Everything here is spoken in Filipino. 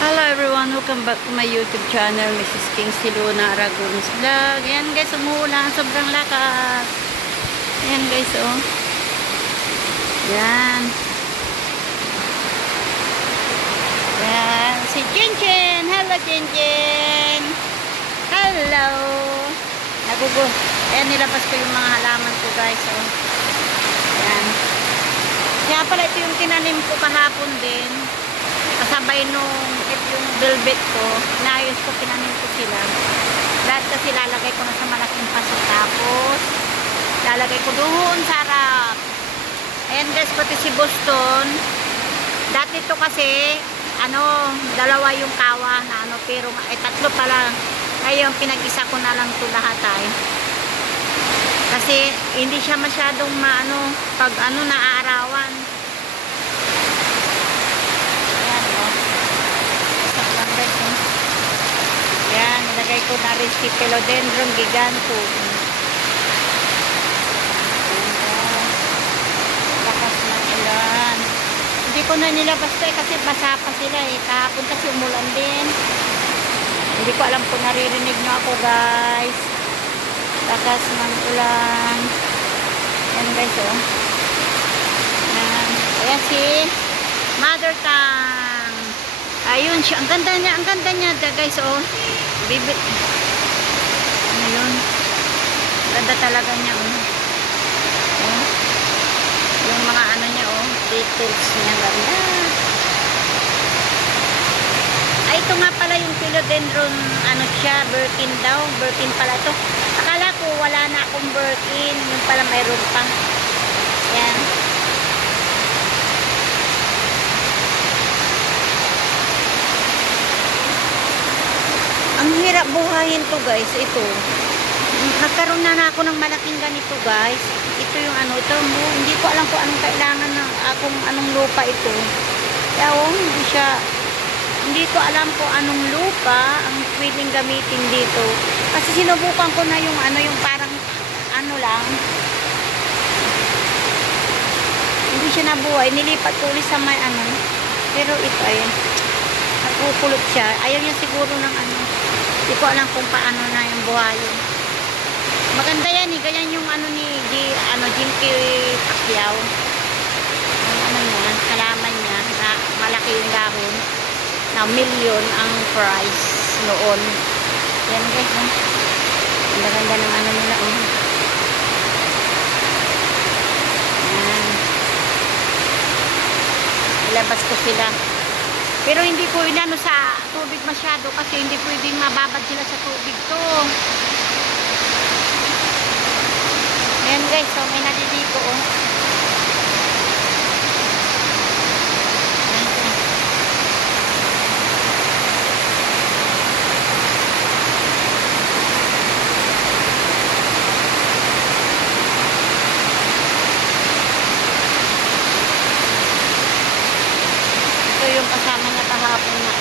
Hello everyone, welcome back to my YouTube channel, Mrs. Kingsley Luna Aragon's Vlog. Ayan guys, umuulan, sobrang lakas. Ayan guys, oh. Ayan. Ayan, si Chinchin. Hello Chinchin. Hello. Nagugo. Ayan, nilabas ko yung mga halaman ko guys, oh. Ayan. Kaya pala ito yung tinanim ko kahapon din. Kasabay nung yung velvet ko, inayos ko, tinanim ko sila. Lahat kasi lalagay ko na sa malaking paso. Tapos, lalagay ko doon sa harap. Ayan guys, pati si Boston. Dati to kasi, dalawa yung kawa na pero tatlo pala. Ngayon, pinag-isa ko na lang ito lahat ay. Kasi, hindi siya masyadong pag naaarawan. Yan, nilagay ko na rin si Philodendron giganteum. Lakas ng ulan. Hindi ko na nilabas to kasi basa pa sila eh. Kahapon kasi umulan din. Hindi ko alam kung naririnig nyo ako guys. Lakas ng ulan. Yan guys oh. Yan. Ayan si Mother Tongue. Ayun siya, ang ganda niya guys oh. Bibit. Ano yun? Ganda talaga niya oh. Oh. Yung mga niya oh, details niya ganda. Ay, ito nga pala yung philodendron, siya, Birkin daw. Birkin pala to. Akala ko wala na akong Birkin. Yung pala mayroon pa. Yan. Ang hirap buhayin to guys, ito. Nagkaroon na ako ng malaking ganito guys. Ito yung ito mo. Hindi ko alam kung anong kailangan ng anong lupa ito. Kaya hindi ko alam kung anong lupa ang pwedeng gamitin dito. Kasi sinubukan ko na yung yung parang lang. Hindi siya nabuhay. Nilipat ko ulit sa may Pero ito ay nagkukulot siya. Ayaw niya siguro ng Hindi ko alam kung paano na yung buhayin. Maganda yan eh. Ganyan yung Jinky Pacquiao. Ang niya, halaman niya na malaki yung dahon. Na million ang price noon. Yan guys. Ang ganda ng nila. Yan. Ilabas ko sila. Pero hindi ko sa tubig masyado kasi hindi pwedeng mababad sila sa tubig to. Ayan guys, so may naliligo oh. Ito yung kasama niya kahapon na